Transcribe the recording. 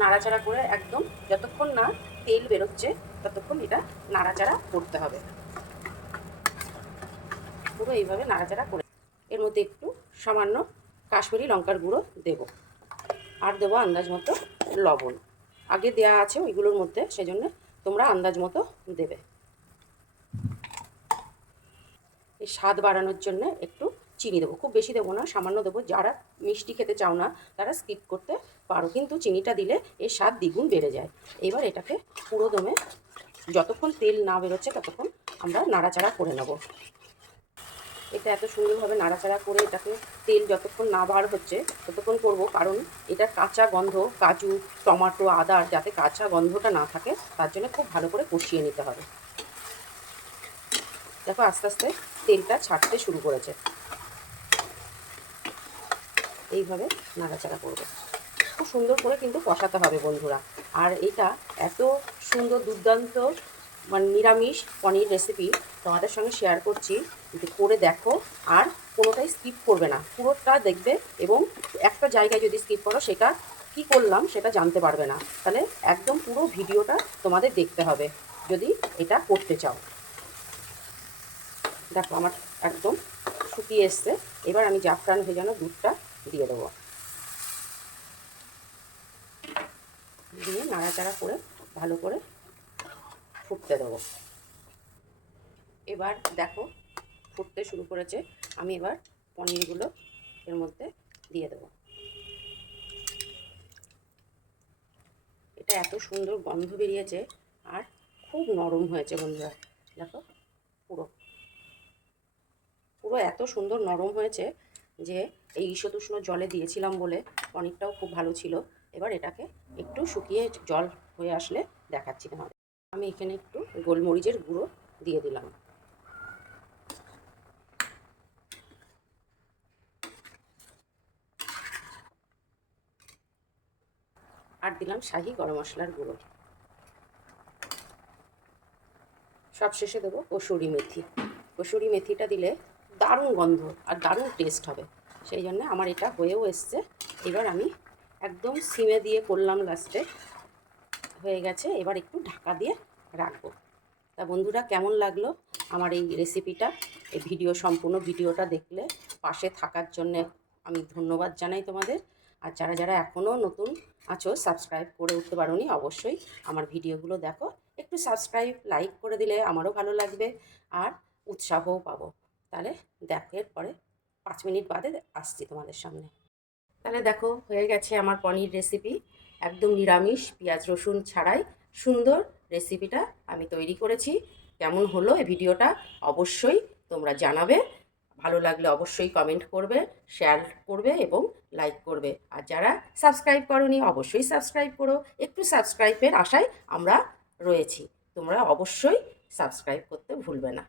নাড়াচাড়া করে একদম যতক্ষণ না তেল বেরোচ্ছে ততক্ষণ এটা নাড়াচাড়া করতে হবে। পুরো এইভাবে নাড়াচাড়া করে এর মধ্যে একটু সামান্য কাশ্মীরি লঙ্কার গুঁড়ো দেব, আর দেবো আন্দাজ মতো লবণ। আগে দেয়া আছে ওইগুলোর মধ্যে, সেজন্য তোমরা আন্দাজ মতো দেবে। এই স্বাদ বাড়ানোর জন্য একটু চিনি দেবো, খুব বেশি দেবো না, সামান্য দেবো। যারা মিষ্টি খেতে চাও না তারা স্কিপ করতে পারো, কিন্তু চিনিটা দিলে এর স্বাদ দ্বিগুণ বেড়ে যায়। এবার এটাকে পুরো দমে যতক্ষণ তেল না বেরোচ্ছে ততক্ষণ আমরা নাড়াচাড়া করে নেব। এটা এত সুন্দরভাবে নাড়াচাড়া করে এটাকে তেল যতক্ষণ না বার হচ্ছে ততক্ষণ করব, কারণ এটা কাঁচা গন্ধ, কাজু, টমেটো, আদার যাতে কাঁচা গন্ধটা না থাকে তার জন্য খুব ভালো করে কষিয়ে নিতে হবে। দেখো আস্তে আস্তে তেলটা ছাড়তে শুরু করেছে। এইভাবে নাড়াচাড়া করবে, খুব সুন্দর করে কিন্তু কষাতে হবে বন্ধুরা। আর এটা এত সুন্দর দুর্দান্ত মানে নিরামিষ পনির রেসিপি তোমাদের সঙ্গে শেয়ার করছি, করে দেখো আর কোনোটাই স্কিপ করবে না, পুরোটা দেখবে। এবং একটা জায়গায় যদি স্কিপ করো সেটা কি করলাম সেটা জানতে পারবে না, তাহলে একদম পুরো ভিডিওটা তোমাদের দেখতে হবে যদি এটা করতে চাও। দেখো আমার একদম শুকিয়ে এসছে। এবার আমি জাফরান ভেজানো দুধটা দিয়ে দেবো, দিয়ে নাড়াচাড়া করে ভালো করে ফুটতে দেবো। এবার দেখো ফুটতে শুরু করেছে, আমি এবার পনিরগুলো এর মধ্যে দিয়ে দেবো। এটা এত সুন্দর গন্ধ বেরিয়েছে আর খুব নরম হয়েছে বন্ধুরা। দেখো পুরো পুরো এত সুন্দর নরম হয়েছে যে এই ঈষদুষ্ণ জলে দিয়েছিলাম বলে পনিরটাও খুব ভালো ছিল। এবার এটাকে একটু শুকিয়ে জল হয়ে আসলে দেখাচ্ছি তোমাদের। আমি এখানে একটু গোলমরিচের গুঁড়ো দিয়ে দিলাম, আর দিলাম শাহি গরম মশলার গুঁড়ো। সবশেষে দেবো কসুরি মেথি। কসুরি মেথিটা দিলে দারুণ গন্ধ আর দারুণ টেস্ট হবে, সেই জন্য আমার এটা হয়েও এসছে। এবার আমি একদম সিমে দিয়ে করলাম, লাস্টে হয়ে গেছে। এবার একটু ঢাকা দিয়ে রাখবো। তা বন্ধুরা কেমন লাগলো আমার এই রেসিপিটা? এই সম্পূর্ণ ভিডিওটা দেখলে পাশে থাকার জন্যে আমি ধন্যবাদ জানাই তোমাদের। আর যারা যারা এখনও নতুন আছো সাবস্ক্রাইব করে উঠতে পারোনি, অবশ্যই আমার ভিডিওগুলো দেখো। একটু সাবস্ক্রাইব লাইক করে দিলে আমারও ভালো লাগবে আর উৎসাহও পাবো। তাহলে দেখো এরপরে 5 মিনিট বাদে আসছি তোমাদের সামনে। তাহলে দেখো হয়ে গেছে আমার পনির রেসিপি, একদম নিরামিষ পেঁয়াজ রসুন ছাড়াই সুন্দর রেসিপিটা আমি তৈরি করেছি। কেমন হলো এই ভিডিওটা অবশ্যই তোমরা জানাবে। ভালো লাগলে অবশ্যই কমেন্ট করবে, শেয়ার করবে এবং লাইক করবে। আর যারা সাবস্ক্রাইব করোনি অবশ্যই সাবস্ক্রাইব করো, একটু সাবস্ক্রাইবের আশায় আমরা রয়েছি। তোমরা অবশ্যই সাবস্ক্রাইব করতে ভুলবে না।